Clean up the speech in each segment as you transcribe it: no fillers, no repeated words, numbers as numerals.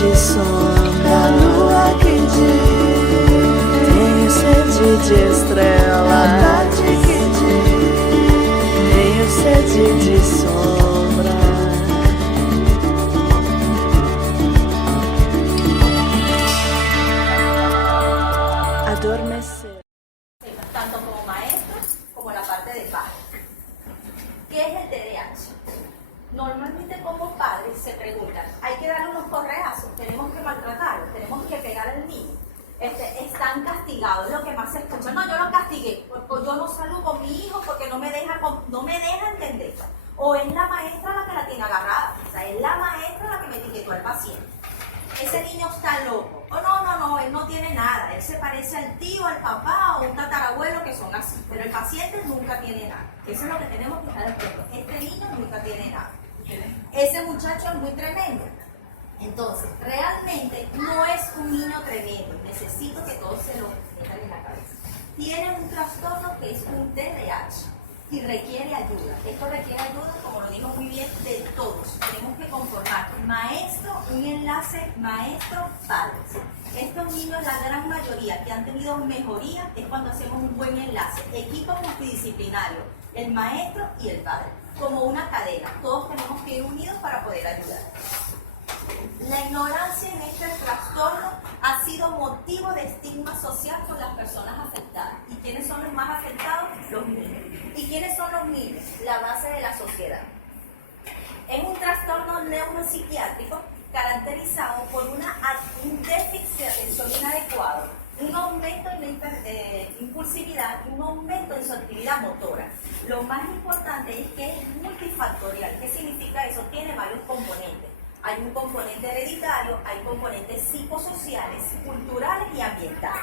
de sombra, a lua que diz, tenho sede de estrela, a tarde que diz, tenho sede de sombra. Adormecer. Tanto como maestro como la parte de padre. ¿Qué es el TDAH? Normalmente como padres se preguntan, hay que darle unos correazos, tenemos que maltratarlos, tenemos que pegar al niño. Están castigados, es lo que más se escucha. No, yo lo castigué, porque yo no salgo con mi hijo porque no me deja entender. O es la maestra la que la tiene agarrada, o sea, es la maestra la que me etiquetó al paciente. Ese niño está loco. O no, él no tiene nada. Él se parece al tío, al papá o un tatarabuelo que son así. Pero el paciente nunca tiene nada. Eso es lo que tenemos que estar atentos. Este niño nunca tiene nada. Ese muchacho es muy tremendo. Entonces, realmente no es un niño tremendo. Necesito que todos se lo metan en la cabeza. Tiene un trastorno que es un TDAH. Y requiere ayuda. Esto requiere ayuda, como lo dijo muy bien, de todos. Tenemos que conformar maestro, un enlace maestro-padres. Estos niños, la gran mayoría que han tenido mejoría, es cuando hacemos un buen enlace. Equipo multidisciplinario, el maestro y el padre. Como una cadena. Todos tenemos que ir unidos para poder ayudar. La ignorancia en este trastorno ha sido motivo de estigma social con las personas afectadas. ¿Y quiénes son los más afectados? Los niños. ¿Y quiénes son los niños? La base de la sociedad. Es un trastorno neuropsiquiátrico caracterizado por un déficit de atención inadecuado, un aumento en la impulsividad y un aumento en su actividad motora. Lo más importante es que es multifactorial. ¿Qué significa eso? Tiene varios componentes. Hay un componente hereditario, hay componentes psicosociales, culturales y ambientales.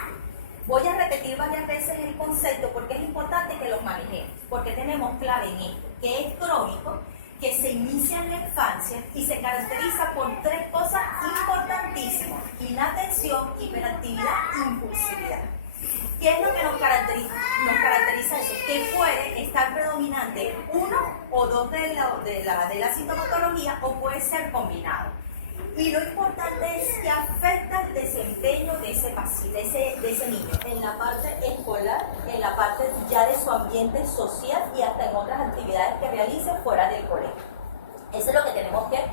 Voy a repetir varias veces el concepto porque es importante que los manejemos, porque tenemos clave en esto, que es crónico, que se inicia en la infancia y se caracteriza por tres cosas importantísimas: inatención, hiperactividad e impulsividad. ¿Qué es lo que nos caracteriza eso? Que puede estar predominante uno o dos de la sintomatología o puede ser combinado. Y lo importante es que afecta el desempeño de ese niño en la parte escolar, en la parte ya de su ambiente social y hasta en otras actividades que realice fuera del colegio. Eso es lo que tenemos que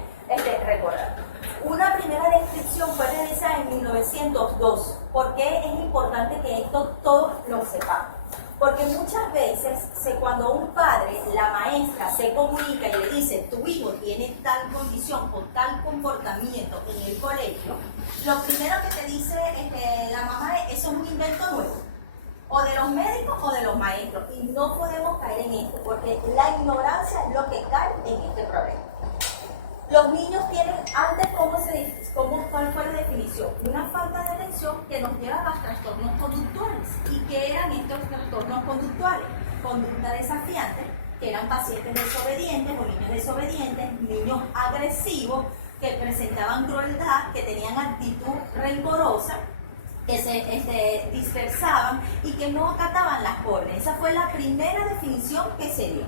recordar. Una primera descripción fue realizada en 1902. ¿Por qué es importante que esto todos lo sepamos? Porque muchas veces cuando un padre, la maestra, se comunica y le dice tu hijo tiene tal condición o tal comportamiento en el colegio, lo primero que te dice la mamá es eso es un invento nuevo, o de los médicos o de los maestros, y no podemos caer en esto porque la ignorancia es lo que cae en este problema. Los niños tienen, antes, ¿cuál fue la definición? Una falta de atención que nos lleva a trastornos conductuales. ¿Y qué eran estos trastornos conductuales? Conducta desafiante, que eran pacientes desobedientes o niños desobedientes, niños agresivos, que presentaban crueldad, que tenían actitud rencorosa, que se dispersaban y que no acataban las órdenes. Esa fue la primera definición que se dio.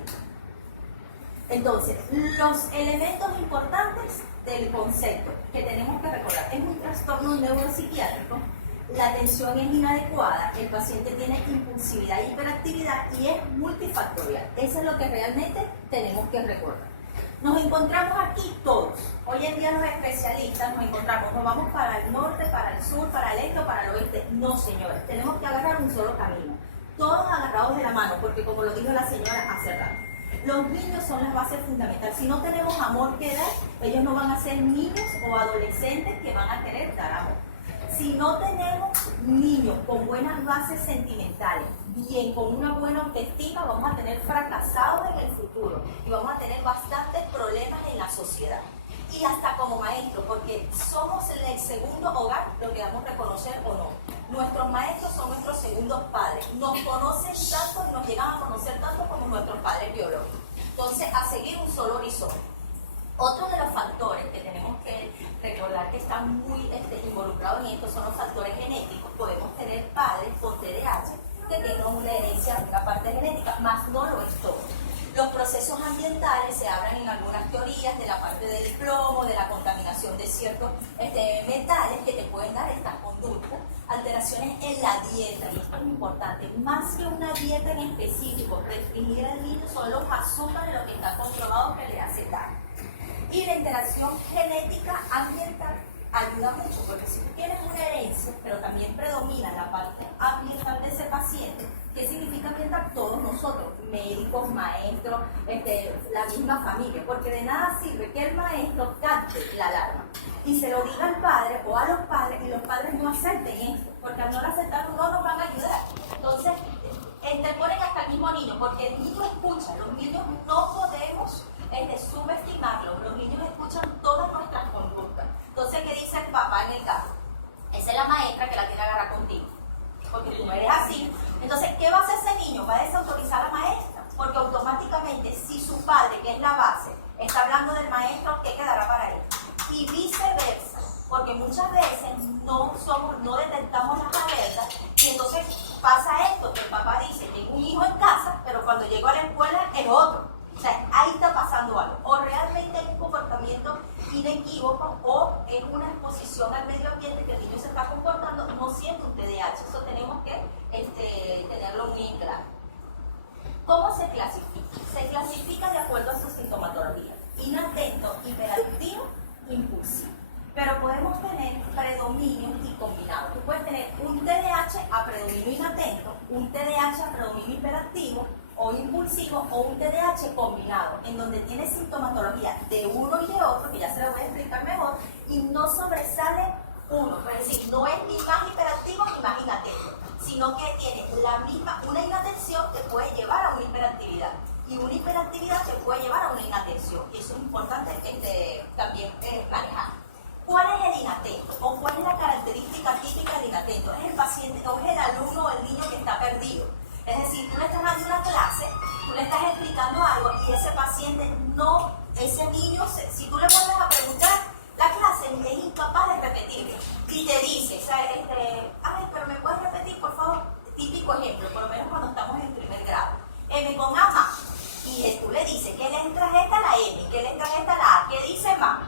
Entonces, los elementos importantes del concepto que tenemos que recordar: es un trastorno neuropsiquiátrico, la atención es inadecuada, el paciente tiene impulsividad e hiperactividad y es multifactorial. Eso es lo que realmente tenemos que recordar. Nos encontramos aquí todos. Hoy en día los especialistas nos encontramos, nos vamos para el norte, para el sur, para el este o para el oeste. No, señores, tenemos que agarrar un solo camino, todos agarrados de la mano, porque como lo dijo la señora hace rato, los niños son la base fundamental. Si no tenemos amor que dar, ellos no van a ser niños o adolescentes que van a querer dar amor. Si no tenemos niños con buenas bases sentimentales, bien, con una buena autoestima, vamos a tener fracasados en el futuro y vamos a tener bastantes problemas en la sociedad. Y hasta como maestros, porque somos el segundo hogar, lo que damos a reconocer o no. Nuestros maestros son nuestros segundos padres. Nos conocen tanto y nos llegan a conocer tanto como nuestros padres biológicos. Entonces, a seguir un solo horizonte. Otro de los factores que tenemos que recordar que están muy involucrados en esto son los factores genéticos. Podemos tener padres con TDAH que tengan una herencia, una parte genética, más no lo es todo. Los procesos ambientales se hablan en algunas teorías de la parte del plomo, de la contaminación de ciertos metales que te pueden dar estas conductas, alteraciones en la dieta, y esto es importante, más que una dieta en específico, restringir al niño son los azúcares, lo que está comprobado que le hace daño. Y la interacción genética ambiental ayuda mucho, porque si tú tienes una herencia, pero también predomina la parte ambiental de ese paciente, ¿qué significa ambiental? Todos nosotros, médicos, maestros, la misma familia, porque de nada sirve que el maestro capte la alarma y se lo diga al padre o a los padres, y los padres no acepten esto, porque al no aceptar no nos van a ayudar. Entonces, ponen hasta el mismo niño, porque el niño escucha, los niños no podemos subestimarlos, los niños escuchan todas nuestras conductas. Entonces, ¿qué dice el papá en el caso? Esa es la maestra que la tiene que agarrar contigo, porque tú no eres así. Entonces, ¿qué va a hacer ese niño? Va a desautorizar a la maestra, porque automáticamente, si su padre, que es la base, está hablando del maestro, ¿qué quedará para él? Y viceversa, porque muchas veces no detectamos las alertas, y entonces pasa esto, que el papá dice, tengo un hijo en casa, pero cuando llego a la escuela es otro. O sea, ahí está pasando algo. O realmente hay un comportamiento inequívoco, o es una exposición al medio ambiente que el niño se está comportando no siendo un TDAH. Eso tenemos que tenerlo muy en claro. ¿Cómo se clasifica? Se clasifica de acuerdo a su sintomatología: inatento, hiperactivo, impulsivo. Pero podemos tener predominios y combinados. Tú puedes tener un TDAH a predominio inatento, un TDAH a predominio hiperactivo o impulsivo, o un TDAH combinado, en donde tiene sintomatología de uno y de otro, que ya se lo voy a explicar mejor, y no sobresale uno. Es decir, no es ni más hiperactivo ni más inatento, sino que tiene la misma, una inatención que puede llevar a una hiperactividad, y una hiperactividad que puede llevar a una inatención. Y eso es importante también manejar. ¿Cuál es el inatento? ¿O cuál es la característica típica del inatento? Es el paciente, o es el alumno o el niño que está perdido. Es decir, tú le estás dando una clase, tú le estás explicando algo, y ese paciente no, ese niño, si tú le vuelves a preguntar, la clase es incapaz de repetir. Y te dice, ay, pero ¿me puedes repetir, por favor? Típico ejemplo, por lo menos cuando estamos en primer grado. M con A, ma. Y tú le dices, ¿qué letra es esta? La M. ¿Qué letra es esta? La A. ¿Qué dice ma?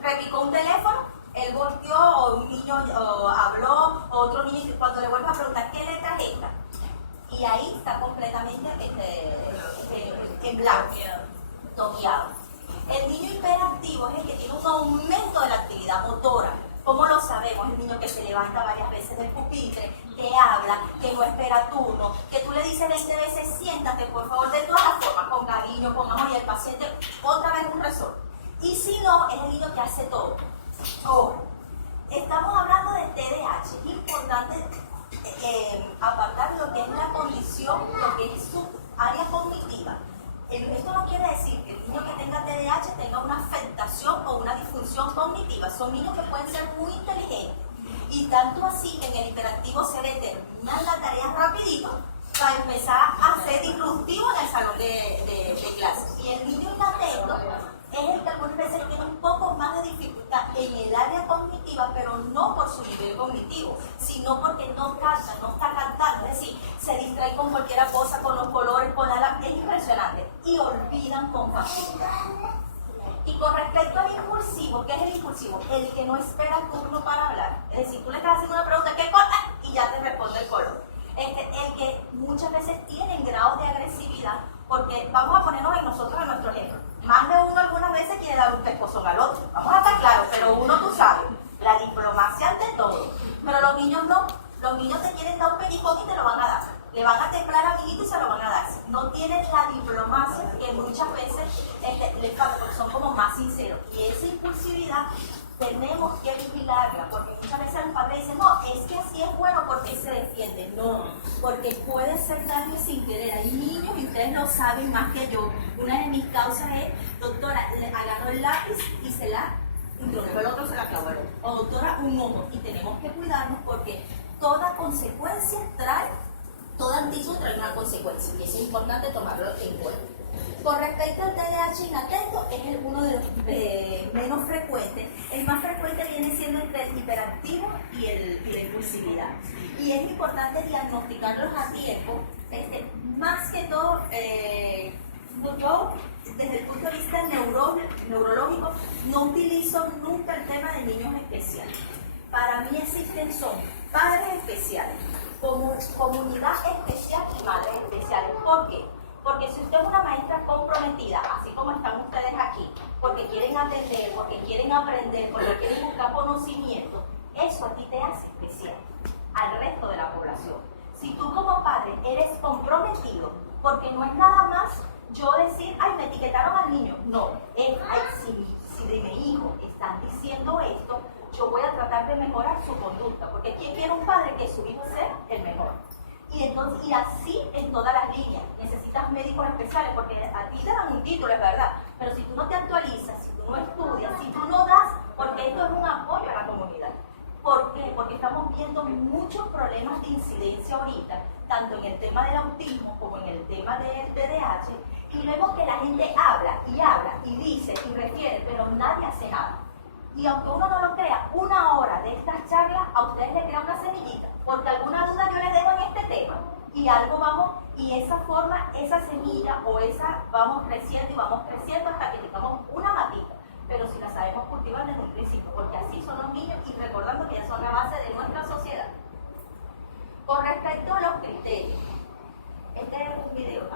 Repicó un teléfono, él volteó, o un niño habló, o otro niño, cuando le vuelves a preguntar, ¿qué letra es esta? Y ahí está completamente en blanco, toqueado. El niño hiperactivo es el que tiene un aumento de la actividad motora. ¿Cómo lo sabemos? El niño que se levanta varias veces del pupitre, que habla, que no espera turno, que tú le dices 20 veces, siéntate, por favor, de todas las formas, con cariño, con amor, y el paciente otra vez un resorte. Y si no, es el niño que hace todo. Ahora, estamos hablando de TDAH. Es importante apartar lo que es la condición, lo que es su área cognitiva. Esto no quiere decir que el niño que tenga TDAH tenga una afectación o una disfunción cognitiva. Son niños que pueden ser muy inteligentes, y tanto así que en el hiperactivo se determinan las tareas rapidito para empezar a ser disruptivo en el salón de clases. Y el niño inatento es el que algunas veces tiene un poco más de dificultad en el área cognitiva, pero no por su nivel cognitivo, sino porque no capta, no está captando. Es decir, se distrae con cualquier cosa, con los colores, con la... Es impresionante. Y olvidan con facilidad. Y con respecto al impulsivo, ¿qué es el impulsivo? El que no espera turno para hablar. Es decir, tú le estás haciendo una pregunta, ¿qué cosa? Y ya te responde el color. El que muchas veces tienen grados de agresividad, porque vamos a ponernos en nosotros, en nuestro ejemplo. Más de uno algunas veces quiere dar un pescozón al otro. Vamos a estar claros, pero uno, tú sabes, la diplomacia ante todo. Pero los niños no. Los niños te quieren dar un pellizcón y te lo van a dar. Le van a temblar amiguito y se lo van a dar. No tienen la diplomacia que muchas veces les falta, porque son como más sinceros. Y esa impulsividad tenemos que vigilarla, porque muchas veces los padres dicen, no, es que así es bueno porque se defiende. No, porque puede ser daño sin querer. Hay niños, y ustedes lo saben más que yo, una de mis causas es, doctora, le agarró el lápiz y se la introdujo, el otro se la clavó el otro. O doctora, un ojo. Y tenemos que cuidarnos, porque toda consecuencia trae, toda actitud trae una consecuencia, y eso es importante tomarlo en cuenta. Con respecto al TDAH inatento, es uno de los menos frecuentes. El más frecuente viene siendo entre el hiperactivo y la impulsividad. Y es importante diagnosticarlos a tiempo, más que todo Yo, desde el punto de vista neurológico, no utilizo nunca el tema de niños especiales. Para mí son padres especiales, comunidad especial y madres especiales. ¿Por qué? Porque si usted es una maestra comprometida, así como están ustedes aquí, porque quieren atender, porque quieren aprender, porque quieren buscar conocimiento, eso a ti te hace especial al resto de la población. Si tú como padre eres comprometido, porque no es nada más yo decir, ay, me etiquetaron al niño. No, es, ay, si de mi hijo están diciendo esto, yo voy a tratar de mejorar su conducta, porque ¿quién quiere un padre que su hijo sea el mejor? Y así en todas las líneas. Necesitas médicos especiales, porque a ti te dan un título, es verdad, pero si tú no te actualizas, si tú no estudias, si tú no das, porque esto es un apoyo a la comunidad. ¿Por qué? Porque estamos viendo muchos problemas de incidencia ahorita, tanto en el tema del autismo como en el tema del TDAH, y vemos que la gente habla y dice y refiere, pero nadie hace nada. Y aunque uno no lo crea, 1 hora de estas charlas a ustedes les crea una semillita, porque alguna duda yo les dejo en este tema, y algo vamos, y esa forma, esa semilla o esa, vamos creciendo hasta que tengamos una matita. Pero si la sabemos cultivar desde un principio, porque así son los niños y recordando que ellos son la base de nuestra sociedad. Con respecto a los criterios, este es un video,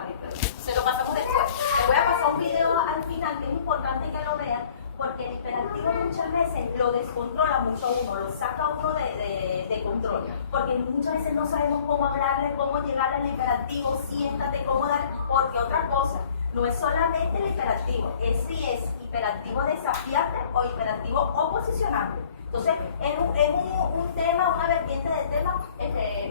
se lo pasamos después. Les voy a pasar un video al final que es importante que lo vean, porque el hiperactivo muchas veces lo descontrola mucho a uno, lo saca a uno de control, porque muchas veces no sabemos cómo hablarle, cómo llegarle al hiperactivo, siéntate, cómo dar, porque otra cosa, no es solamente el hiperactivo, es si es hiperactivo desafiante o hiperactivo oposicionante. Entonces, es un tema, una vertiente del tema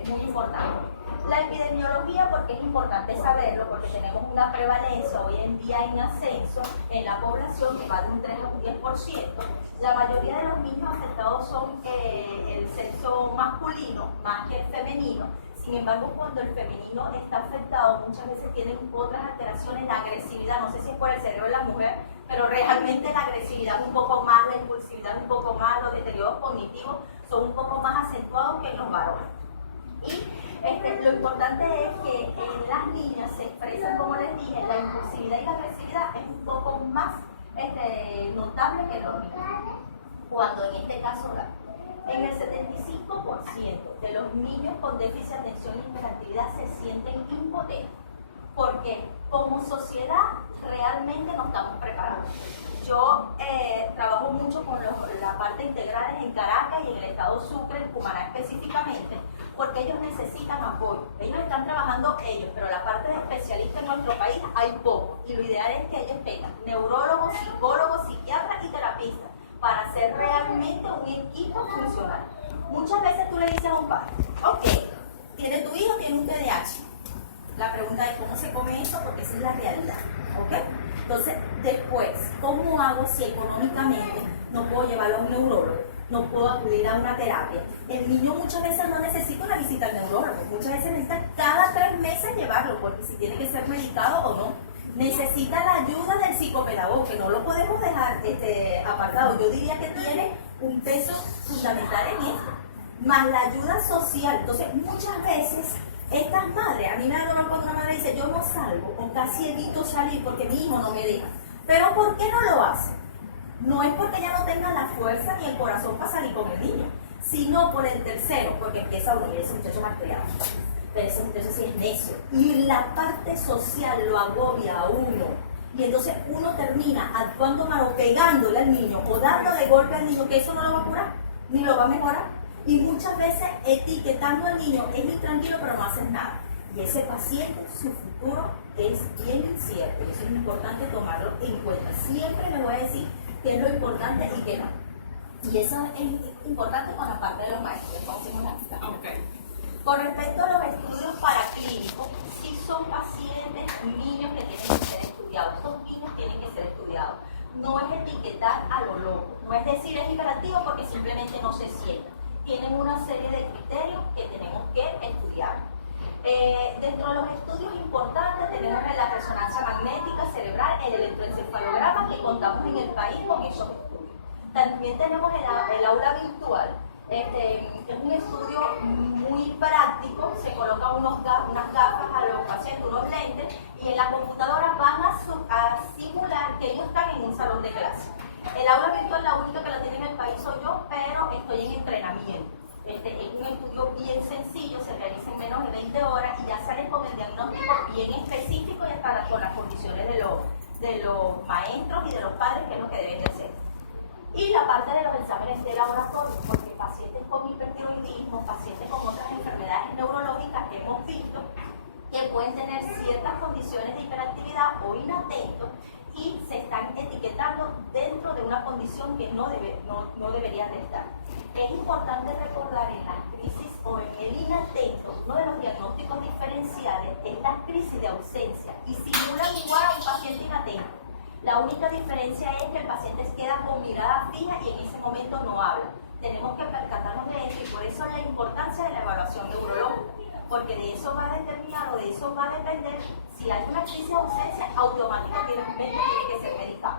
muy importante. La epidemiología, porque es importante saberlo, porque tenemos una prevalencia hoy en día en ascenso en la población que va de un 3 a un 10%. La mayoría de los niños afectados son el sexo masculino más que el femenino. Sin embargo, cuando el femenino está afectado, muchas veces tienen otras alteraciones, la agresividad, no sé si es por el cerebro de la mujer, pero realmente la agresividad un poco más, la impulsividad un poco más, los deterioros cognitivos son un poco más acentuados que en los varones. Y lo importante es que en las niñas se expresan, como les dije, la impulsividad y la agresividad es un poco más notable que en los niños. Cuando en este caso en el 75% de los niños con déficit de atención y hiperactividad se sienten impotentes, porque como sociedad realmente no estamos preparados. Yo trabajo mucho con la parte integrales en Caracas y en el estado Sucre, en Cumaná específicamente, porque ellos necesitan apoyo. Ellos están trabajando pero la parte de especialistas en nuestro país hay poco, y lo ideal es que ellos tengan neurólogos, psicólogos, psiquiatras y terapistas para hacer realmente un equipo funcional. Muchas veces tú le dices a un padre, ok, tiene tu hijo, tiene un TDAH. La pregunta es cómo se come eso, porque esa es la realidad, ¿ok? Entonces, después, ¿cómo hago si económicamente no puedo llevarlo a un neurólogo? No puedo acudir a una terapia. El niño muchas veces no necesita una visita al neurólogo, muchas veces necesita cada 3 meses llevarlo, porque si tiene que ser medicado o no. Necesita la ayuda del psicopedagogo, que no lo podemos dejar apartado. Yo diría que tiene un peso fundamental en esto, más la ayuda social. Entonces, muchas veces, estas madres, a mí me da dolor cuando una madre dice, yo no salgo, o casi evito salir porque mi hijo no me deja. Pero ¿por qué no lo hace? No es porque ella no tenga la fuerza ni el corazón para salir con el niño, sino por el tercero, porque empieza a unir ese muchacho malcriado. Pero ese muchacho sí es necio. Y la parte social lo agobia a uno. Y entonces uno termina actuando mal o pegándole al niño o dándole golpe al niño, que eso no lo va a curar, ni lo va a mejorar. Y muchas veces etiquetando al niño es muy tranquilo, pero no haces nada. Y ese paciente, su futuro es bien incierto. Y eso es importante tomarlo en cuenta. Siempre les voy a decir qué es lo importante y qué no. Y eso es importante con la parte de los maestros. Después hacemos la mitad. Okay. Con respecto a los estudios paraclínicos, sí son pacientes, niños que tienen que ser estudiados. Estos niños tienen que ser estudiados. No es etiquetar a lo loco. No es decir es hiperactivo porque simplemente no se sienta. Tienen una serie de criterios que tenemos que estudiar. Dentro de los estudios importantes tenemos la resonancia magnética cerebral, el electroencefalograma, que contamos en el país con esos estudios. También tenemos el aula virtual. Es un estudio muy práctico, se colocan unas gafas a los pacientes, unos lentes, y en la computadora van a de los maestros y de los padres qué es lo que deben de hacer. Y la parte de los exámenes de laboratorio, porque pacientes con hipertiroidismo, pacientes con otras enfermedades neurológicas que hemos visto que pueden tener ciertas condiciones de hiperactividad o inatento y se están etiquetando dentro de una condición que no deberían de estar. Es importante recordar en las crisis o en el inatento, uno de los diagnósticos diferenciales es la crisis de ausencia y simulan igual a un paciente inatento. La única diferencia es que el paciente queda con mirada fija y en ese momento no habla. Tenemos que percatarnos de eso y por eso la importancia de la evaluación neurológica, porque de eso va a determinar o de eso va a depender si hay una crisis de ausencia, automáticamente tiene que ser medicado.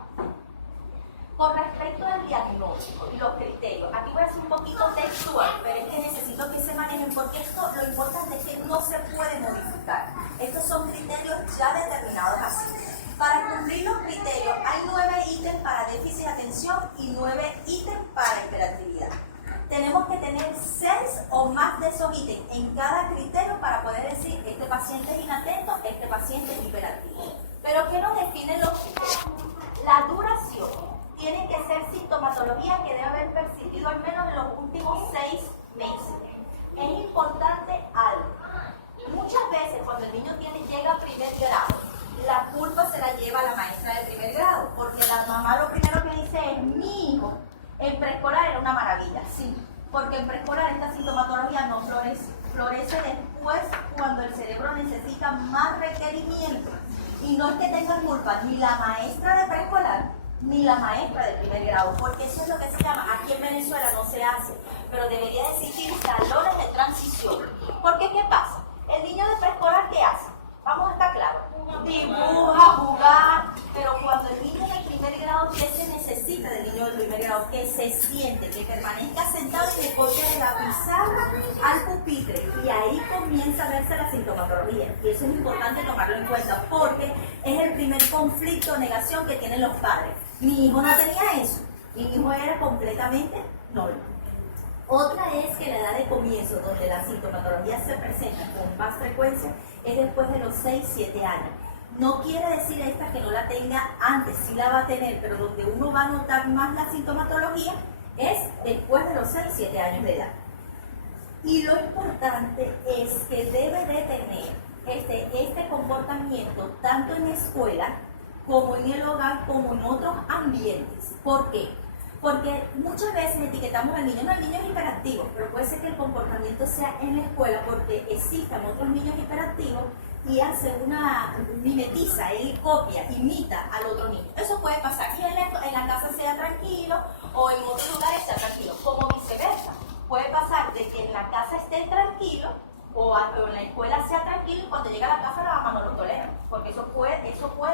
Con respecto al diagnóstico y los criterios, aquí voy a hacer un poquito textual, pero es que necesito que se manejen porque esto lo importante es que no se puede modificar. Estos son criterios ya determinados así. Para cumplir los criterios hay 9 ítems para déficit de atención y 9 ítems para hiperactividad. Tenemos que tener 6 o más de esos ítems en cada criterio para poder decir este paciente es inatento, este paciente es hiperactivo. Pero ¿qué nos definen los criterios? La duración tiene que ser sintomatología que debe haber percibido al menos en los últimos 6 meses. Es importante algo. Muchas veces cuando el niño llega a primer grado, la culpa se la lleva la maestra de primer grado, porque la mamá lo primero que dice es mi hijo en preescolar era una maravilla, sí, porque en preescolar esta sintomatología no florece, florece después cuando el cerebro necesita más requerimientos. Y no es que tenga culpa ni la maestra de preescolar ni la maestra de primer grado, porque eso es lo que se llama, aquí en Venezuela no se hace, pero debería de existir salones de transición. Porque ¿qué pasa? El niño de preescolar, ¿qué hace? Vamos a estar claros, dibuja, jugar, pero cuando el niño del primer grado, ¿qué se necesita del niño del primer grado? Que se siente, que permanezca sentado y que corte de la pizarra al pupitre, y ahí comienza a verse la sintomatología, y eso es importante tomarlo en cuenta, porque es el primer conflicto o negación que tienen los padres. Mi hijo no tenía eso, mi hijo era completamente normal. Otra es que la edad de comienzo, donde la sintomatología se presenta con más frecuencia, es después de los 6-7 años. No quiere decir esta que no la tenga antes, sí la va a tener, pero donde uno va a notar más la sintomatología es después de los 6-7 años de edad. Y lo importante es que debe de tener este comportamiento tanto en la escuela, como en el hogar, como en otros ambientes. ¿Por qué? Porque muchas veces etiquetamos al niño, no, el niño es hiperactivo, pero puede ser que el comportamiento sea en la escuela porque existan otros niños hiperactivos y hace mimetiza, él copia, imita al otro niño. Eso puede pasar, y en la casa sea tranquilo o en otros lugares sea tranquilo, como viceversa. Puede pasar de que en la casa esté tranquilo o en la escuela sea tranquilo y cuando llega a la casa la mamá no lo tolera, porque eso puede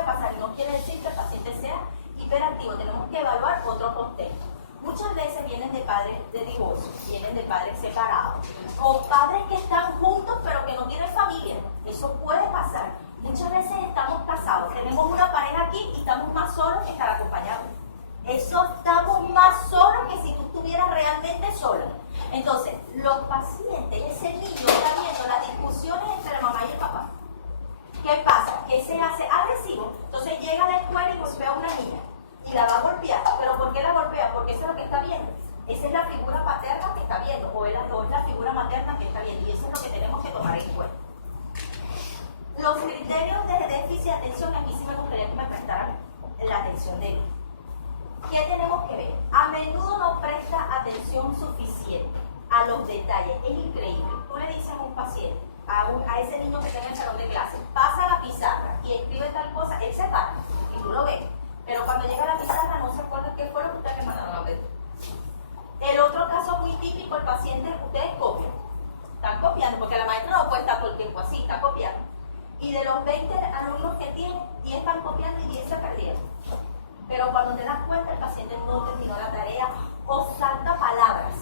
pasar y no quiere decir que el paciente sea hiperactivo. Tenemos que evaluar otro contexto. Muchas veces vienen de padres de divorcio, vienen de padres separados, o padres que están juntos pero que no tienen familia. Eso puede pasar. Muchas veces estamos casados, tenemos una pareja aquí y estamos más solos que estar acompañados. Eso estamos más solos que si tú estuvieras realmente solo. Entonces, los pacientes, ese niño está viendo las discusiones entre la mamá y el papá. ¿Qué pasa? Que se hace agresivo, entonces llega a la escuela y golpea a una niña y la va a golpear. ¿Pero por qué la golpea? Porque eso es lo que está viendo. Esa es la figura paterna que está viendo, o es la figura materna que está viendo, y eso es lo que tenemos que tomar en cuenta. Los criterios de déficit de atención, aquí sí me gustaría que me prestaran la atención de él. ¿Qué tenemos que ver? A menudo no presta atención suficiente a los detalles. Es increíble. Tú le dices a un paciente, a ese niño que está en el salón de clase, pasa la pizarra y escribe tal cosa, él se para y tú lo ves. Pero cuando llega a la pizarra no se acuerda qué fue lo que ustedes mandaron a ver. El otro caso muy típico, el paciente, ustedes copian. Están copiando, porque la maestra no puede estar todo el tiempo así, está copiando. Y de los 20 alumnos que tienen, 10 están copiando y 10 se perdieron. Pero cuando te das cuenta, el paciente no terminó la tarea o salta palabras.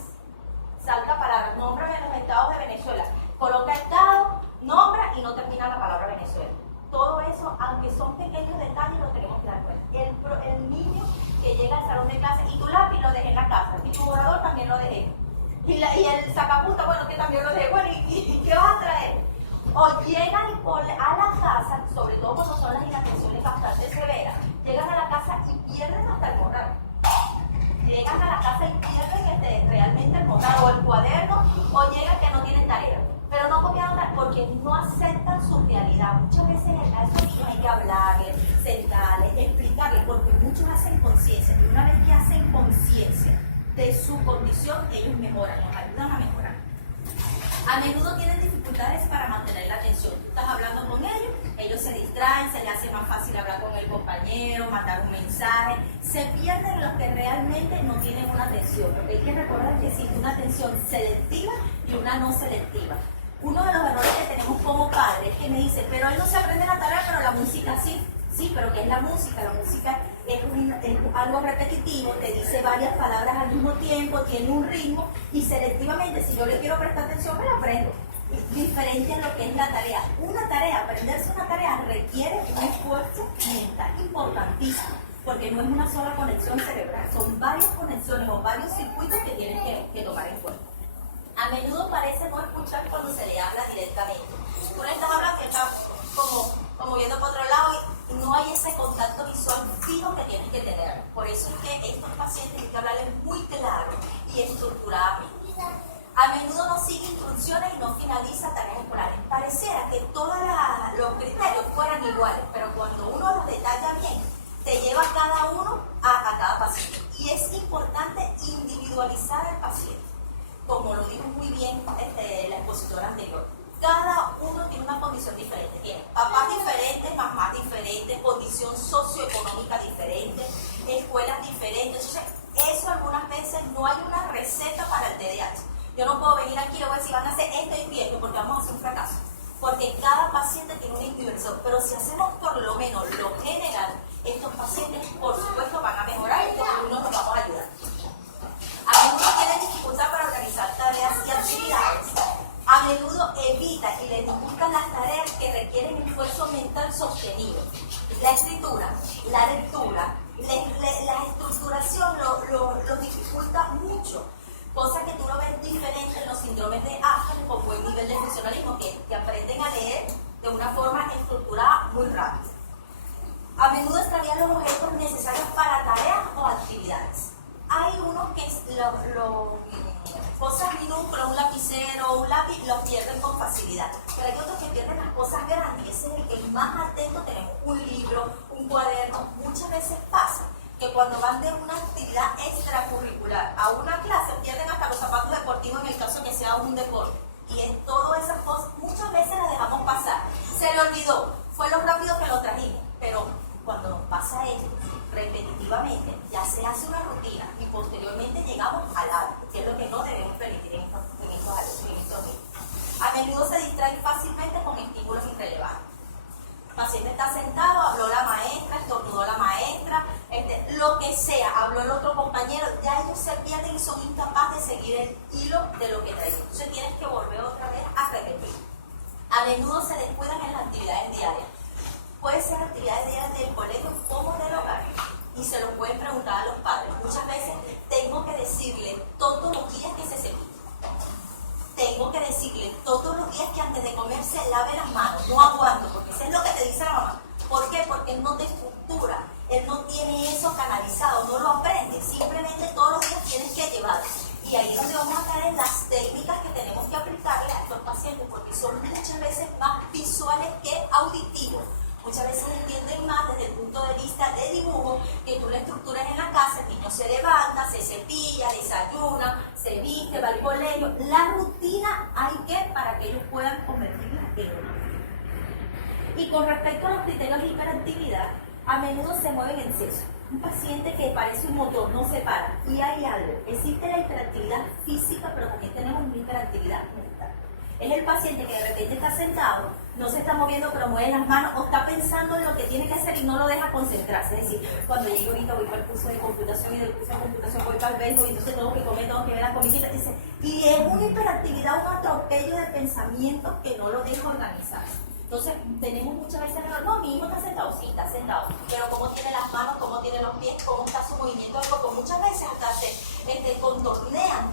Nómbrame los estados de Venezuela. Coloca estado, nombra y no termina la palabra Venezuela. Todo eso, aunque son pequeños detalles, lo tenemos que dar cuenta. El niño que llega al salón de clase y tu lápiz lo dejé en la casa, y tu borrador también lo dejé. Y el sacapunta, bueno, que también lo dejé. Bueno, ¿y qué vas a traer? O llegan a la casa, sobre todo cuando son las inatenciones bastante severas, llegan a la casa y pierden hasta el morral. Llegan a la casa y pierden realmente el morral o el cuaderno, o llegan que no tienen tarea. Pero no copiaron porque no aceptan su realidad. Muchas veces a esos niños hay que hablarles, sentarles, explicarles, porque muchos hacen conciencia. Y una vez que hacen conciencia de su condición, ellos mejoran, nos ayudan a mejorar. A menudo tienen dificultades para mantener la atención. Tú estás hablando con ellos se distraen, se les hace más fácil hablar con el compañero, mandar un mensaje. Se pierden los que realmente no tienen una atención. Porque hay que recordar que existe una atención selectiva y una no selectiva. Uno de los errores que tenemos como padres es que me dice, pero él no se aprende la tarea, pero la música sí. Sí, pero ¿qué es la música? La música es algo repetitivo, te dice varias palabras al mismo tiempo, tiene un ritmo y selectivamente, si yo le quiero prestar atención, me la aprendo. Es diferente a lo que es la tarea. Una tarea, aprenderse una tarea requiere un esfuerzo mental importantísimo, porque no es una sola conexión cerebral, son varias conexiones o varios circuitos que tienes que tomar en cuenta. A menudo parece no escuchar cuando se le habla directamente. Tú le estás hablando y estás como viendo por otro lado y no hay ese contacto visual fijo que tienes que tener. Por eso es que estos pacientes hay que hablarles muy claro y estructuradamente. A menudo no sigue instrucciones y no finaliza tareas escolares. Pareciera que todos los criterios fueran iguales, pero cuando uno los detalla bien, te lleva cada uno a cada paciente. Y es importante individualizar al paciente. Como lo dijo muy bien la expositora anterior, cada uno tiene una condición diferente, tiene papás diferentes, mamás diferentes, condición socioeconómica diferente, escuelas diferentes. Entonces, eso algunas veces no hay una receta para el TDAH. Yo no puedo venir aquí y le voy a decir, van a hacer esto y esto, porque vamos a hacer un fracaso. Porque cada paciente tiene una individualización, pero si hacemos por lo menos lo general, estos pacientes, por supuesto, van a mejorar y todos nos vamos a ayudar. A menudo tienen dificultad para organizar tareas y actividades. A menudo evita y les dificultan las tareas que requieren esfuerzo mental sostenido. La escritura, la lectura, la estructuración lo dificulta mucho. Cosa que tú lo ves diferente en los síndromes de Asperger con buen nivel de funcionalismo, que aprenden a leer de una forma estructurada muy rápida. A menudo extravían los objetos necesarios para tareas o actividades. Hay unos que cosas minúsculas, un lapicero o un lápiz, los pierden con facilidad. Pero hay otros que pierden las cosas grandes, y ese es el que más atento tenemos. Un libro, un cuaderno. Muchas veces pasa que cuando van de una actividad extracurricular a una clase, pierden hasta los zapatos deportivos en el caso que sea un deporte. Y en todas esas cosas, muchas veces las dejamos pasar. Se le olvidó, fue lo rápido que lo trajimos. Pero cuando nos pasa esto repetitivamente, ya se hace una rutina y posteriormente llegamos al hábito, que es lo que no debemos permitir en estos niños. A menudo se distraen fácilmente con estímulos irrelevantes. El paciente está sentado, habló la maestra, estornudó la maestra, lo que sea, habló el otro compañero, ya ellos se pierden y son incapaces de seguir el hilo de lo que traen. Entonces tienes que volver otra vez a repetir. A menudo se descuidan en las actividades diarias. Puede ser actividades diarias del colegio como del hogar. Y se lo pueden preguntar a los padres. Muchas veces tengo que decirle todos los días que se cepille. Tengo que decirle todos los días que antes de comer se lave las manos. No aguanto, porque eso es lo que te dice la mamá. ¿Por qué? Porque él no te estructura. Él no tiene eso canalizado, no lo aprende. Simplemente todos los días tienes que llevarlo. Y ahí es donde vamos a caer en las técnicas que tenemos que aplicarle a estos pacientes, porque son muchas veces más visuales que auditivos. Muchas veces entienden más desde el punto de vista de dibujo, que tú le estructuras en la casa, el niño se levanta, se cepilla, desayuna, se viste, va al colegio. La rutina hay que para que ellos puedan convertirla en una. Y con respecto a los criterios de hiperactividad, a menudo se mueven en exceso. Un paciente que parece un motor, no se para. Y hay algo, existe la hiperactividad física, pero también tenemos una hiperactividad mental. Es el paciente que de repente está sentado, no se está moviendo, pero mueve las manos o está pensando en lo que tiene que hacer y no lo deja concentrarse. Es decir, cuando llego ahorita voy para el curso de computación y del curso de computación voy para el béisbol y entonces tengo que comer, tengo que ver las comiquitas. Y es una hiperactividad, un atropello de pensamientos que no lo deja organizarse. Entonces, tenemos muchas veces que no, mi hijo está sentado, sí, está sentado, pero cómo tiene las manos, cómo tiene los pies, cómo está su movimiento del cuerpo. Muchas veces hasta se contornean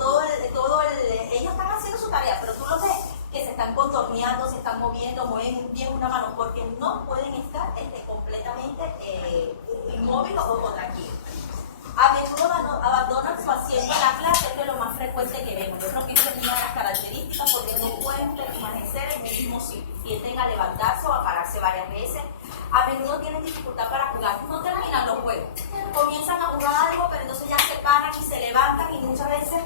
ellos están haciendo su tarea, pero tú lo ves que se están contorneando, se están moviendo, mueven un pie, una mano, porque no pueden estar completamente inmóviles inmóvil o tranquilo. A menudo abandonan su asiento en la clase, esto es lo más frecuente que vemos. Yo creo que esta es una de las características porque no pueden permanecer en el mismo sitio. Tienden a levantarse o a pararse varias veces. A menudo tienen dificultad para jugar. No terminan los juegos. Comienzan a jugar algo, pero entonces ya se paran y se levantan y muchas veces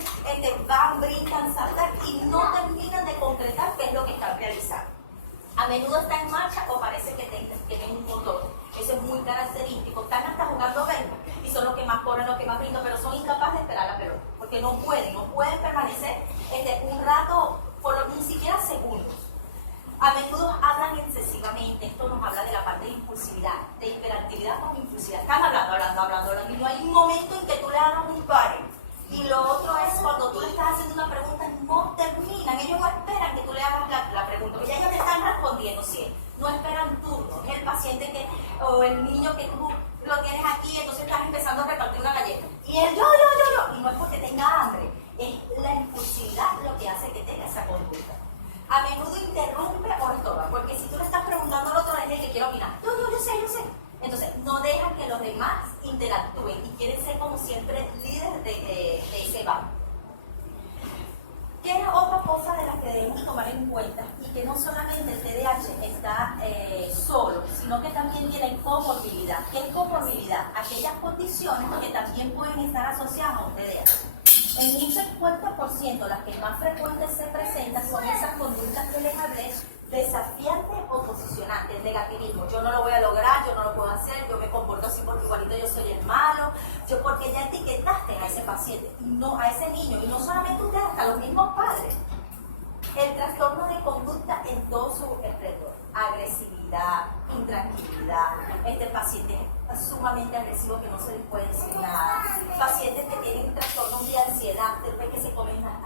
van, brincan, saltan y no terminan de concretar qué es lo que están realizando. A menudo está en marcha o parece que tienen un motor. Eso es muy característico. Están hasta jugando béisbol y son los que más corren, los que más brincan, pero son incapaces de esperar la pelota porque no pueden permanecer un rato, ni siquiera segundos. A menudo hablan excesivamente. Esto nos habla de la parte de impulsividad, de hiperactividad con impulsividad. Están hablando y no hay un momento en que tú le hagas un pare. Y lo otro es cuando tú le estás haciendo una pregunta, no terminan, ellos no esperan que tú le hagas la pregunta, porque ya ellos te están respondiendo, sí, no esperan turno, es el paciente o el niño que tú lo tienes aquí, entonces estás empezando a repartir una galleta, y él yo, y no es porque tenga hambre, es la impulsividad lo que hace que tenga esa conducta. A menudo interrumpe o estorba, porque si tú le estás preguntando al otro, es el que quiere opinar, yo sé. Entonces, no dejan que los demás interactúen y quieren ser como siempre líderes de ese banco. ¿Qué es otra cosa de las que debemos tomar en cuenta? Y que no solamente el TDAH está solo, sino que también tiene comorbilidad. ¿Qué es comorbilidad? Aquellas condiciones que también pueden estar asociadas a un TDAH. En un 50%, las que más frecuentes se presentan son esas conductas que les hablé, desafiantes o posicionantes, negativismo. Yo no lo voy a lograr, yo no lo puedo hacer, yo me comporto así porque igualito yo soy el malo, porque ya etiquetaste a ese paciente, no a ese niño, y no solamente ustedes, hasta los mismos padres. El trastorno de conducta en todo su esplendor, agresividad, intranquilidad, este paciente es sumamente agresivo que no se les puede decir nada, pacientes que tienen trastornos de ansiedad, después que se comen las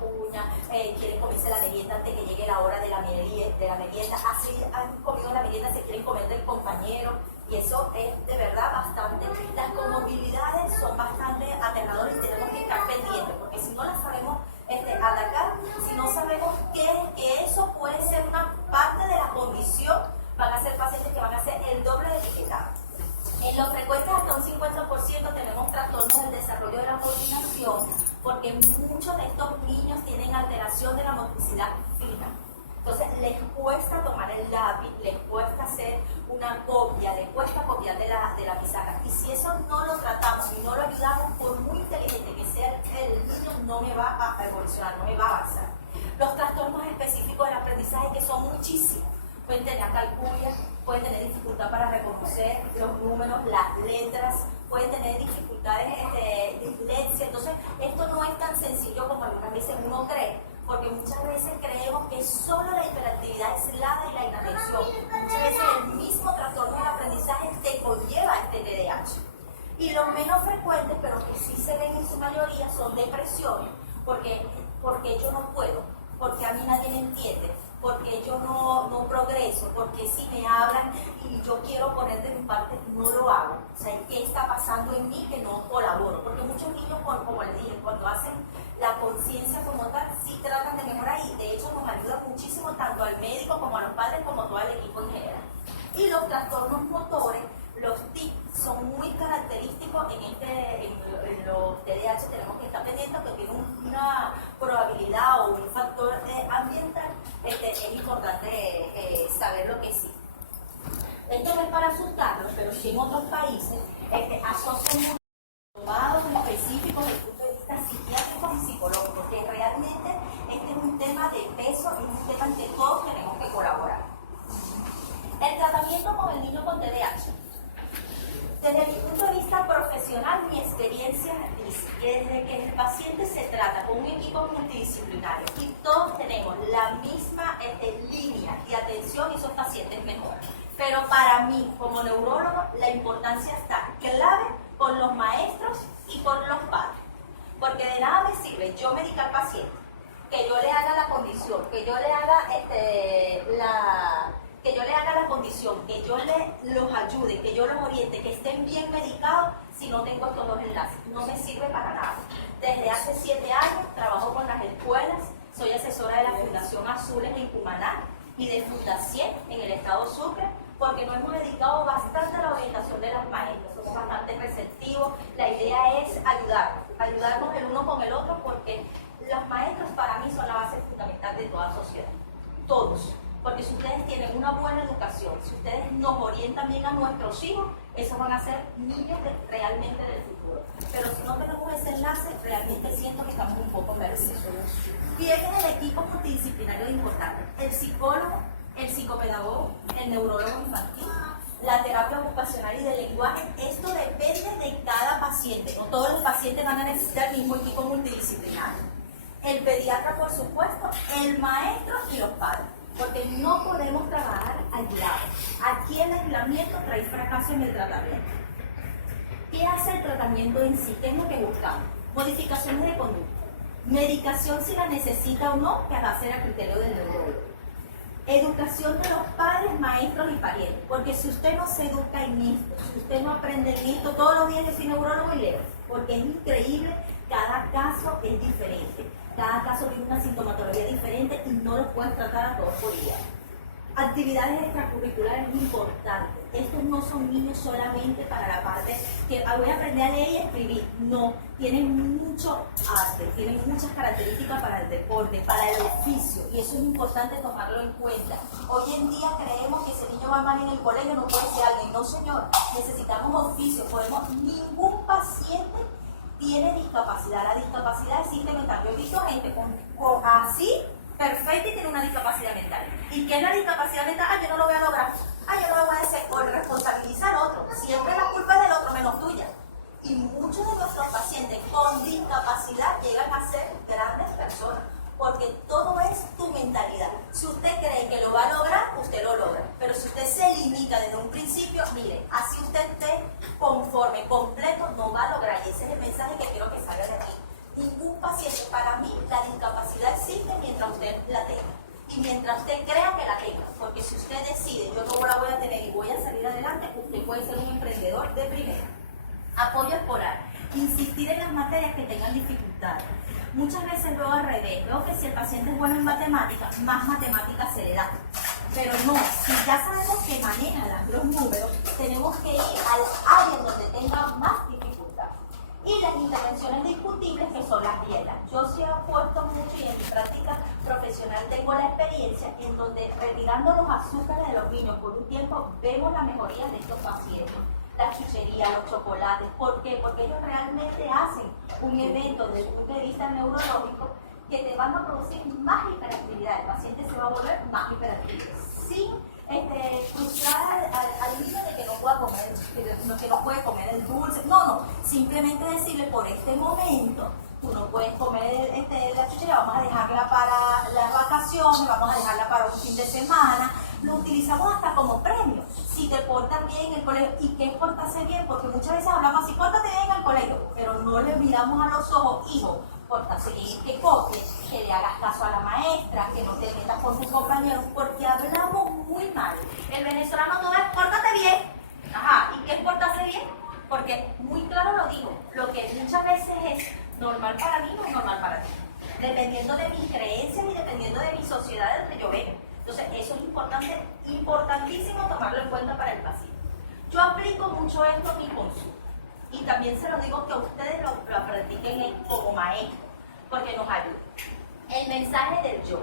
uñas, quieren comerse la merienda antes que llegue la hora de la merienda, así han comido la merienda, se quieren comer del compañero, y eso es de verdad bastante, las comorbilidades son bastante aterradoras y tenemos que estar pendientes, porque si no las sabemos atacar, si no sabemos que eso puede ser una parte de la condición, van a ser pacientes que van a ser el doble de etiquetados. En los frecuentes hasta un 50% tenemos trastornos del desarrollo de la coordinación, porque muchos de estos niños tienen alteración de la motricidad fina. Entonces les cuesta tomar el lápiz, les cuesta hacer una copia, les cuesta copiar de la pizarra. Y si eso no lo tratamos y no lo ayudamos, por muy inteligente que sea el niño, no me va a evolucionar, no me va a avanzar. Los trastornos específicos del aprendizaje, que son muchísimos, pueden tener acalculia, pueden tener dificultad para reconocer los números, las letras, pueden tener dificultades de dislexia. Entonces, esto no es tan sencillo como algunas veces uno cree, porque muchas veces creemos que solo la hiperactividad aislada y la inatención. Muchas veces el mismo trastorno del aprendizaje te conlleva este TDAH. Y los menos frecuentes, pero que sí se ven en su mayoría, son depresiones, porque yo no puedo, porque a mí nadie me entiende, porque yo no progreso, porque si me hablan y yo quiero poner de mi parte, no lo hago. O sea, ¿qué está pasando en mí que no colaboro? Porque muchos niños, como les dije, cuando hacen la conciencia como tal, sí tratan de mejorar y de hecho nos ayuda muchísimo tanto al médico como a los padres como a todo el equipo en general. Y los trastornos motores, los TIC, son muy característicos en los TDAH. Tenemos que estar pendientes que tienen una probabilidad o un factor ambiental. Es importante saber lo que sí. Esto no es para asustarlos, pero sí en otros países asocian tomados específicos desde el punto de vista psiquiátrico y psicológico, porque realmente este es un tema de peso y un tema en que todos tenemos que colaborar. El tratamiento con el niño con TDAH. Desde mi punto de vista profesional, mi experiencia dice que desde que el paciente se trata con un equipo multidisciplinario y todos tenemos la misma línea de atención, y esos pacientes mejoran. Pero para mí, como neurólogo, la importancia está clave por los maestros y por los padres. Porque de nada me sirve yo medicar al paciente, que yo le haga la condición, que yo le haga la condición, que yo los ayude, que yo los oriente, que estén bien medicados si no tengo estos dos enlaces. No me sirve para nada. Desde hace 7 años trabajo con las escuelas, soy asesora de la Fundación Azules en Cumaná y de Fundacien en el estado Sucre, porque nos hemos dedicado bastante a la orientación de las maestras, somos bastante receptivos. La idea es ayudarnos el uno con el otro, porque los maestros para mí son la base fundamental de toda sociedad, todos. Porque si ustedes tienen una buena educación, si ustedes nos orientan bien a nuestros hijos, esos van a ser niños realmente del futuro. Pero si no tenemos ese enlace, realmente siento que estamos un poco perdidos. Tienen el equipo multidisciplinario importante: el psicólogo, el psicopedagogo, el neurólogo infantil, la terapia ocupacional y del lenguaje. Esto depende de cada paciente. No todos los pacientes van a necesitar el mismo equipo multidisciplinario. El pediatra, por supuesto, el maestro y los padres. Porque no podemos trabajar aislados. Aquí el aislamiento trae fracaso en el tratamiento. ¿Qué hace el tratamiento en sí? ¿Qué es lo que buscamos? Modificaciones de conducta. Medicación si la necesita o no, que va a ser a criterio del neurólogo. Educación de los padres, maestros y parientes. Porque si usted no se educa en esto, si usted no aprende en esto, todos los días yo soy neurólogo y leo. Porque es increíble, cada caso es diferente. Cada caso tiene una sintomatología diferente y no los puedes tratar a todos por igual. Actividades extracurriculares importantes. Estos no son niños solamente para la parte que voy a aprender a leer y escribir. No, tienen mucho arte, tienen muchas características para el deporte, para el oficio, y eso es importante tomarlo en cuenta. Hoy en día creemos que ese niño va mal en el colegio, no puede ser alguien. No, señor, necesitamos oficio. Ningún paciente tiene discapacidad. La discapacidad existe mental. Yo he visto gente así, perfecta, y tiene una discapacidad mental. ¿Y qué es la discapacidad mental? Yo no lo voy a lograr. Yo no lo voy a hacer, o responsabilizar a otro. Siempre la culpa es del otro, menos tuya. Y muchos de nuestros pacientes con discapacidad llegan a ser grandes personas, porque todo es tu mentalidad. Si usted cree que lo va a lograr, usted lo logra. Pero si usted se limita desde un principio, mire, así usted esté conforme, completo, no va a lograr. Y ese es el mensaje que quiero que salga de aquí. Ningún paciente, para mí, la discapacidad existe mientras usted la tenga. Y mientras usted crea que la tenga. Porque si usted decide, yo no la voy a tener y voy a salir adelante, usted puede ser un emprendedor de primera. Apoyo escolar. Insistir en las materias que tengan dificultades. Muchas veces veo al revés. Veo que si el paciente es bueno en matemáticas, más matemáticas se le da. Pero no, si ya sabemos que maneja los números, tenemos que ir al área donde tenga más dificultad. Y las intervenciones discutibles, que son las dietas. Yo sí he apuesto mucho, y en mi práctica profesional tengo la experiencia en donde, retirando los azúcares de los niños por un tiempo, vemos la mejoría de estos pacientes. La chuchería, los chocolates. ¿Por qué? Porque ellos realmente hacen un evento desde el punto de vista neurológico que te van a producir más hiperactividad. El paciente se va a volver más hiperactivo, sin frustrar al niño de que no pueda comer, que no puede comer el dulce. No, simplemente decirle: por este momento tú no puedes comer la chuchería, vamos a dejarla para las vacaciones, vamos a dejarla para un fin de semana. Lo utilizamos hasta como premio. Si te portas bien en el colegio. ¿Y qué es portarse bien? Porque muchas veces hablamos así: pórtate bien en el colegio, pero no le miramos a los ojos: hijo, pórtate bien, que copies, que le hagas caso a la maestra, que no te metas con tus compañeros, porque hablamos muy mal. El venezolano todo es: pórtate bien. ¿Y qué es portarse bien? Porque muy claro lo digo, lo que muchas veces es normal para mí no es normal para ti, dependiendo de mis creencias y dependiendo de mi sociedad de donde yo vengo. Entonces eso es importante, importantísimo tomarlo en cuenta para el paciente. Yo aplico mucho esto en mi consulta, y también se lo digo que ustedes lo practiquen como maestro, porque nos ayuda. El mensaje del yo.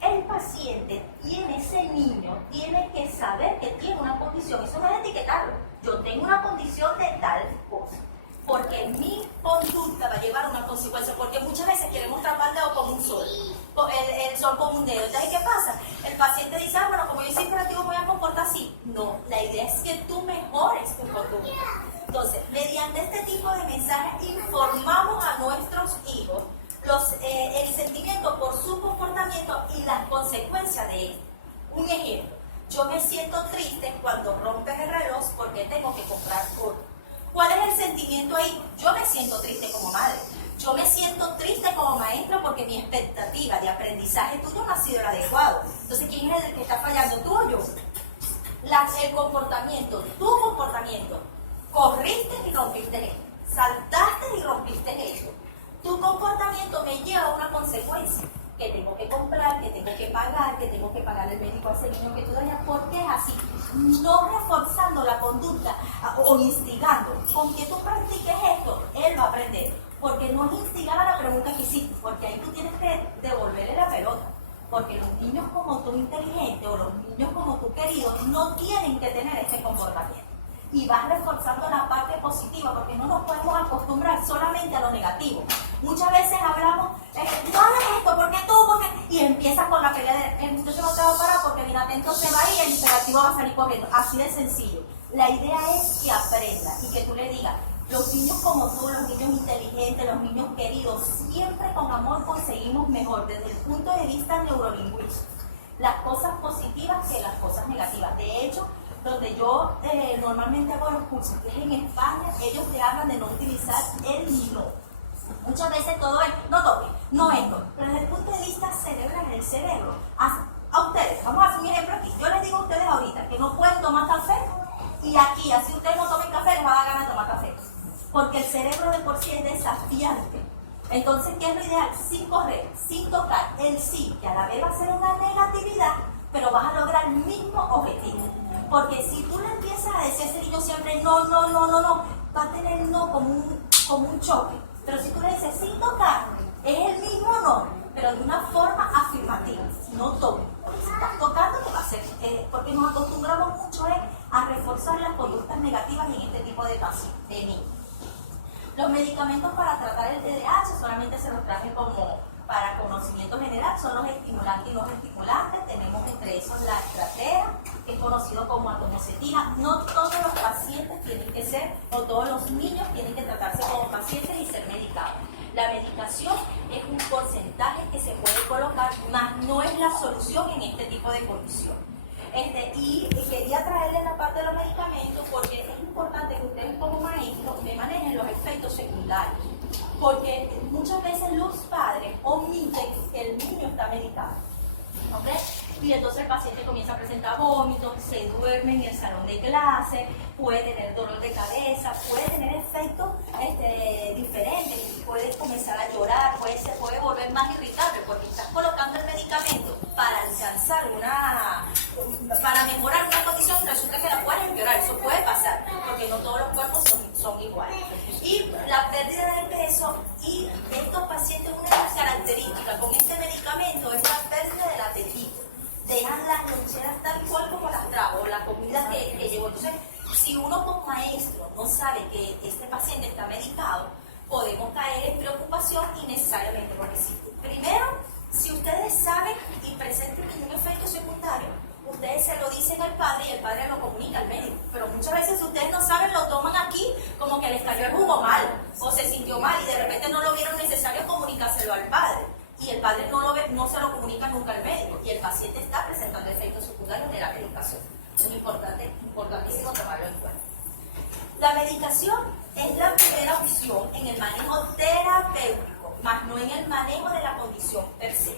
El paciente ese niño tiene que saber que tiene una condición. Eso no es etiquetarlo. Yo tengo una condición de tal cosa, porque mi conducta va a llevar una consecuencia, porque muchas veces queremos tapar el dedo como un sol, el sol como un dedo. Entonces, ¿qué pasa? El paciente dice: bueno, como yo soy hiperactivo, me voy a comportar así. No, la idea es que tú mejores tu conducta. Entonces, mediante este tipo de mensajes informamos a nuestros hijos el sentimiento por su comportamiento y las consecuencias de él. Un ejemplo: yo me siento triste cuando rompes el reloj porque tengo que comprar otro. ¿Cuál es el sentimiento ahí? Yo me siento triste como madre. Yo me siento triste como maestra porque mi expectativa de aprendizaje tuyo no ha sido el adecuado. Entonces, ¿quién es el que está fallando, tú o yo? El comportamiento, tu comportamiento. Corriste y rompiste esto. Saltaste y rompiste esto. Tu comportamiento me lleva a una consecuencia. Que tengo que comprar, que tengo que pagar el médico a ese niño que tú dañas. ¿Por qué es así? no reforzando la conducta o instigando. Con que tú practiques esto, él va a aprender. Porque no es instigar a la pregunta que hiciste, porque ahí tú tienes que devolverle la pelota. Porque los niños como tú inteligentes o los niños como tú queridos no tienen que tener este comportamiento. Y vas reforzando la parte positiva, porque no nos podemos acostumbrar solamente a lo negativo. Muchas veces hablamos, no hagas esto, ¿por qué tú? ¿Por qué? Y empiezas con la pelea de, el muchacho no te va a parar porque el inatento se va y el hiperactivo va a salir corriendo. Así de sencillo. La idea es que aprenda y que tú le digas, los niños como tú, los niños inteligentes, los niños queridos, siempre con amor conseguimos mejor desde el punto de vista neurolingüístico. Las cosas positivas que las cosas negativas. De hecho, donde yo normalmente hago los cursos, que es en España, ellos te hablan de no utilizar el no. Muchas veces todo es no toque, no esto. Pero desde el punto de vista cerebral, el cerebro, a ustedes, vamos a hacer un ejemplo aquí. Yo les digo a ustedes ahorita que no pueden tomar café y aquí, así ustedes no tomen café, les va a dar ganas de tomar café. Porque el cerebro de por sí es desafiante. Entonces, ¿qué es lo ideal? Sin correr, sin tocar, el sí, que a la vez va a ser una negatividad, pero vas a lograr el mismo objetivo. Porque si tú le empiezas a decir a ese niño siempre no, va a tener no como un choque. Pero si tú le dices sin tocar, es el mismo no, pero de una forma afirmativa. No toque. Porque si estás tocando, te va a hacer. Porque nos acostumbramos mucho a reforzar las conductas negativas en este tipo de niños. Los medicamentos para tratar el TDAH solamente se los traje como para conocimiento general, son los estimulantes y los estimulantes. Tenemos entre esos la estrategia, que es conocido como atomocetina. No todos los pacientes tienen que ser, o todos los niños tienen que tratarse como pacientes y ser medicados. La medicación es un porcentaje que se puede colocar, mas no es la solución en este tipo de condición. Y quería traerle la parte de los medicamentos porque es importante que ustedes como maestros me manejen los efectos secundarios. Porque muchas veces los padres omiten que el niño está medicado. ¿Okay? Y entonces el paciente comienza a presentar vómitos, se duerme en el salón de clase, puede tener dolor de cabeza, puede tener efectos diferentes, puede comenzar a llorar, se puede volver más irritable porque estás colocando el medicamento para alcanzar para mejorar una condición y resulta que la puedes empeorar. Eso puede pasar porque no todos los cuerpos son iguales. Y la pérdida de peso, y estos pacientes, una de las características con este medicamento es la pérdida del apetito. Dejan las loncheras tal cual como las trago, la comida que llevo. Entonces, si uno como maestro no sabe que este paciente está medicado, podemos caer en preocupación innecesariamente. Porque primero, si ustedes saben y presentan ningún efecto secundario, ustedes se lo dicen al padre y el padre lo comunica al médico. Pero muchas veces ustedes no saben, lo toman aquí como que les cayó el jugo mal o se sintió mal y de repente no lo vieron necesario comunicárselo al padre. Y el padre no se lo comunica nunca al médico y el paciente está presentando efectos secundarios de la medicación. Es importantísimo tomarlo en cuenta. La medicación es la primera opción en el manejo terapéutico, más no en el manejo de la condición per se.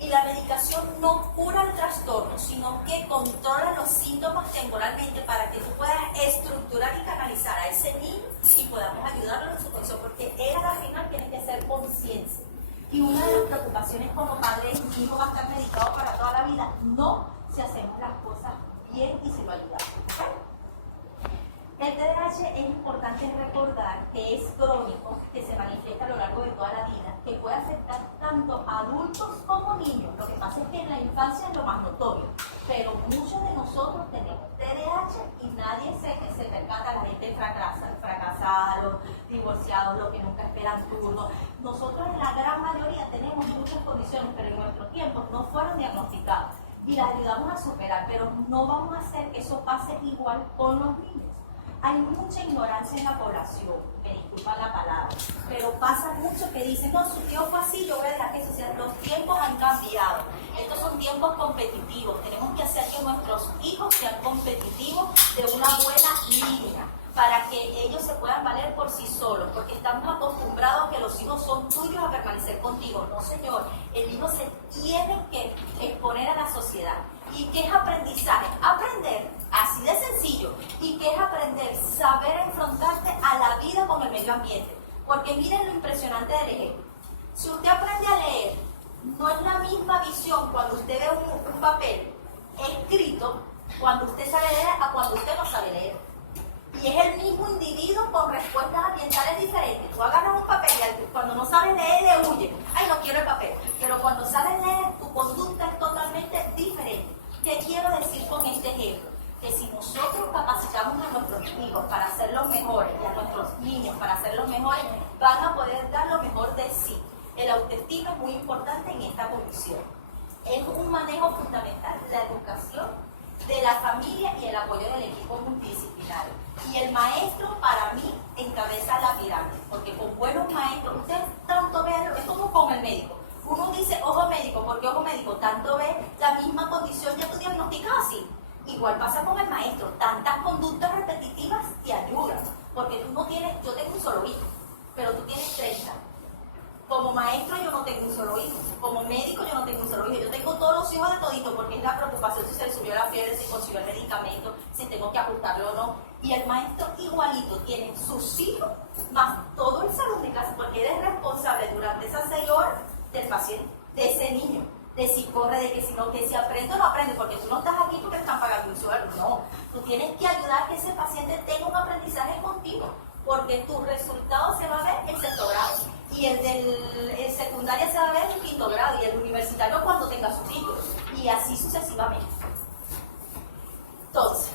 Y la medicación no cura el trastorno, sino que controla los síntomas temporalmente para que tú puedas estructurar y canalizar a ese niño y podamos ayudarlo en su condición, porque él al final tiene que ser conciencia. Y una de las preocupaciones como padre es: mi hijo va a estar medicado para toda la vida. No, si hacemos las cosas bien y si lo ayudamos. ¿Okay? El TDAH es importante recordar que es crónico, que se manifiesta a lo largo de toda la vida, que puede afectar tanto a adultos como niños. Lo que pasa es que en la infancia es lo más notorio, pero muchos de nosotros tenemos TDAH y nadie se percata. La gente fracasada, los divorciados, los que nunca esperan turno. Nosotros en la gran mayoría tenemos muchas condiciones, pero en nuestros tiempos no fueron diagnosticadas y las ayudamos a superar, pero no vamos a hacer que eso pase igual con los niños. Hay mucha ignorancia en la población, me disculpan la palabra, pero pasa mucho que dicen: no, su tío fue así, yo voy a dejar que eso sea. Los tiempos han cambiado, estos son tiempos competitivos, tenemos que hacer que nuestros hijos sean competitivos de una buena línea, para que ellos se puedan valer por sí solos, porque estamos acostumbrados a que los hijos son tuyos a permanecer contigo. No, señor, el hijo se tiene que exponer a la sociedad. ¿Y qué es aprendizaje? Aprender, así de sencillo. ¿Y qué es aprender? Saber enfrentarte a la vida con el medio ambiente. Porque miren lo impresionante del ejemplo. Si usted aprende a leer, no es la misma visión cuando usted ve un papel escrito cuando usted sabe leer a cuando usted no sabe leer. Y es el mismo individuo con respuestas ambientales diferentes. Tú agarras un papel y cuando no sabes leer le huye. Ay, no quiero el papel. Pero cuando sabes leer, tu conducta es totalmente diferente. ¿Qué quiero decir con este ejemplo? Que si nosotros capacitamos a nuestros hijos para ser los mejores y a nuestros niños para ser los mejores, van a poder dar lo mejor de sí. El autoestima es muy importante en esta condición. Es un manejo fundamental, la educación de la familia y el apoyo del equipo multidisciplinario. Y el maestro, para mí, encabeza la pirámide, porque con buenos maestros, usted tanto ve, es como con el médico. Uno dice ojo médico, porque ojo médico, tanto ve la misma condición, ya tú diagnosticas así. Igual pasa con el maestro, tantas conductas repetitivas te ayudan, porque tú no tienes, yo tengo un solo hijo, pero tú tienes 30. Como maestro yo no tengo un solo hijo, como médico yo no tengo un solo hijo, yo tengo todos los hijos de todito porque es la preocupación si se le subió la fiebre, si consiguió el medicamento, si tengo que ajustarlo o no. Y el maestro igualito tiene sus hijos más todo el salón de clase porque eres responsable durante esas 6 horas del paciente, de ese niño, de si corre, de que si no, que si aprende o no aprende, porque tú no estás aquí porque te están pagando un sueldo, no. Tú tienes que ayudar a que ese paciente tenga un aprendizaje contigo, porque tu resultado se va a ver en sexto grado. Y el del secundaria se va a ver en quinto grado y el universitario cuando tenga su título y así sucesivamente. Entonces,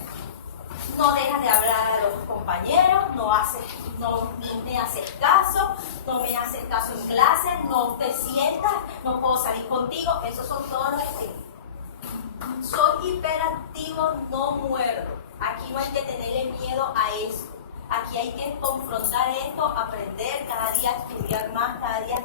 no dejas de hablar a los compañeros, no me haces caso, no me haces caso en clase, no te sientas, no puedo salir contigo, esos son todos los ejemplos. Soy hiperactivo, no muerdo. Aquí no hay que tenerle miedo a eso. Aquí hay que confrontar esto, aprender, cada día estudiar más, cada día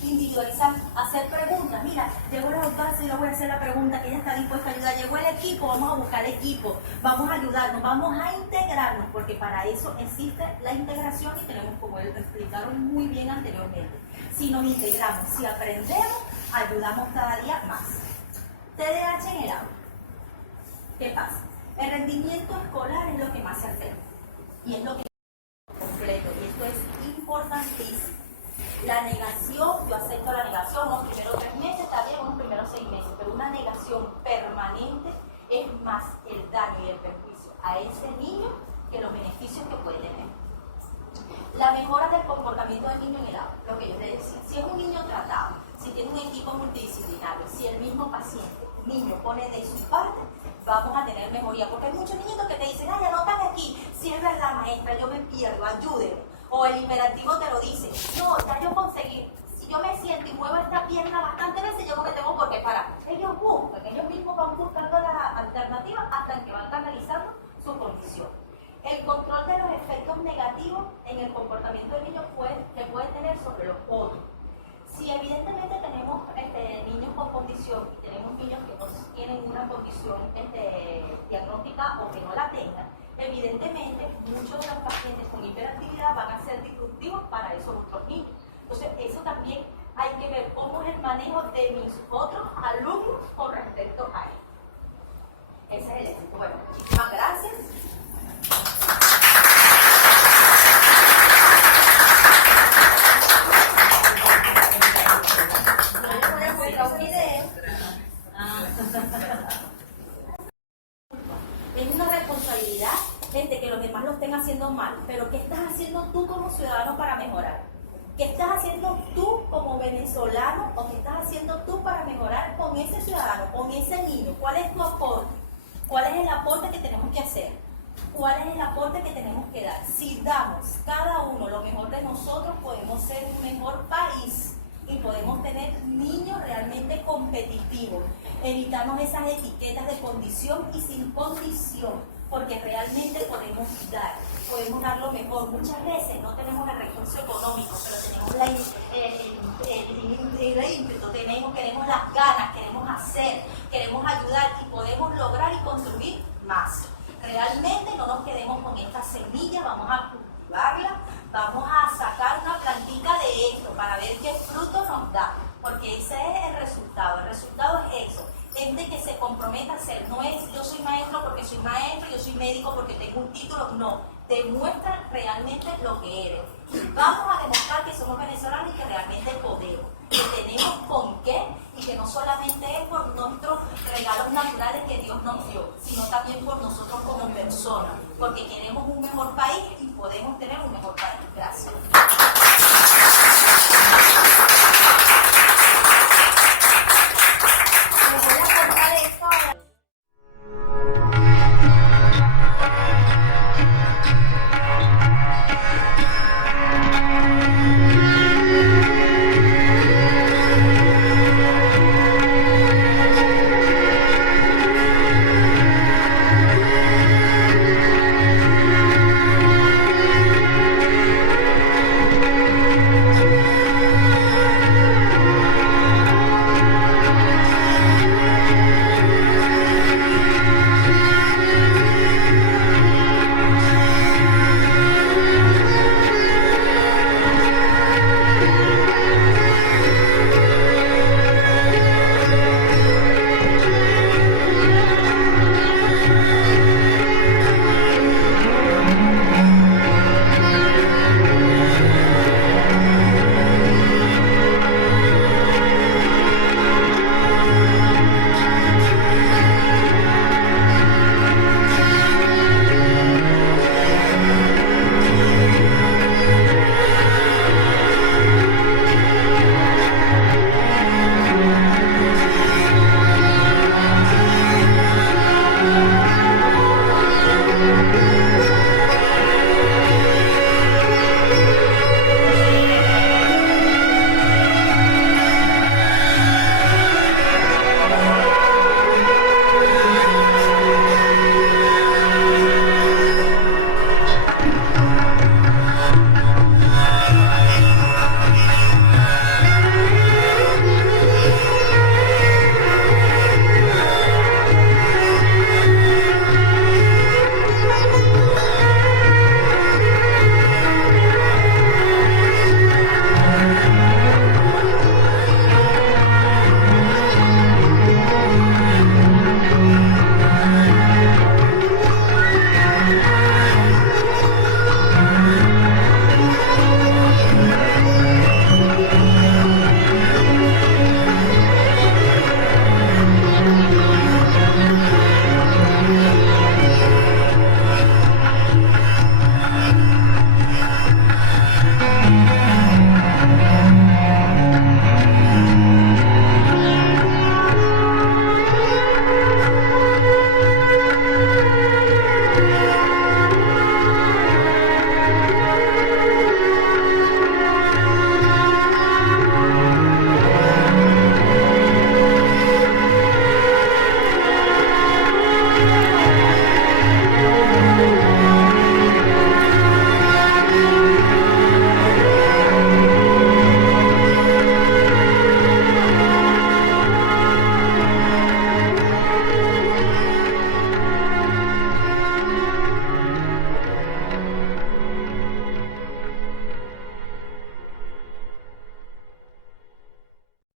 individualizar, hacer preguntas. Mira, llegó la doctora, y le voy a hacer la pregunta, que ella está dispuesta a ayudar. Llegó el equipo, vamos a buscar equipo, vamos a ayudarnos, vamos a integrarnos, porque para eso existe la integración y tenemos, como explicaron muy bien anteriormente. Si nos integramos, si aprendemos, ayudamos cada día más. TDAH en el aula. ¿Qué pasa? El rendimiento escolar es lo que más se afecta y es lo que completo, y esto es importantísimo. La negación, yo acepto la negación, los primeros 3 meses está bien, los primeros 6 meses, pero una negación permanente es más el daño y el perjuicio a ese niño que los beneficios que puede tener. La mejora del comportamiento del niño en el aula, lo que yo les decía, si es un niño tratado, si tiene un equipo multidisciplinario, si el mismo paciente, niño, pone de su parte, vamos a tener mejoría, porque hay muchos niñitos que te dicen, ay, anotan aquí, si es verdad maestra, yo me pierdo, ayúdenme. O el imperativo te lo dice, no, ya yo conseguí, si yo me siento y muevo esta pierna bastantes veces, yo no me tengo por qué parar. Ellos buscan, ellos mismos van buscando las alternativas hasta que van canalizando su condición. El control de los efectos negativos en el comportamiento del niño que puede tener sobre los otros. Si evidentemente tenemos niños con condición y tenemos niños que no tienen una condición diagnóstica o que no la tengan, evidentemente muchos de los pacientes con hiperactividad van a ser disruptivos para esos otros niños. Entonces eso también hay que ver cómo es el manejo de mis otros alumnos con respecto a él. Ese es el éxito. Bueno, muchísimas gracias. Es una responsabilidad que los demás lo estén haciendo mal, pero ¿qué estás haciendo tú como ciudadano para mejorar? ¿Qué estás haciendo tú como venezolano o qué estás haciendo tú para mejorar con ese ciudadano, con ese niño? ¿Cuál es tu aporte? ¿Cuál es el aporte que tenemos que hacer? ¿Cuál es el aporte que tenemos que dar? Si damos cada uno lo mejor de nosotros, podemos ser un mejor país y podemos tener niños realmente competitivos, evitarnos esas etiquetas de condición y sin condición, porque realmente podemos dar lo mejor. Muchas veces no tenemos el recurso económico, pero tenemos el ímpetu, queremos las ganas, queremos hacer, queremos ayudar y podemos lograr y construir más. Realmente no nos quedemos con esta semilla, vamos a cultivarla, vamos a sacar una plantita de esto para ver qué fruto nos da, porque ese es el resultado es eso, gente que se comprometa a hacer, no es yo soy maestro porque soy maestro, yo soy médico porque tengo un título, no, demuestra realmente lo que eres. Vamos a demostrar que somos venezolanos y que realmente podemos. que tenemos con qué y que no solamente es por nuestros regalos naturales que Dios nos dio, sino también por nosotros como personas, porque queremos un mejor país y podemos tener un mejor país. Gracias.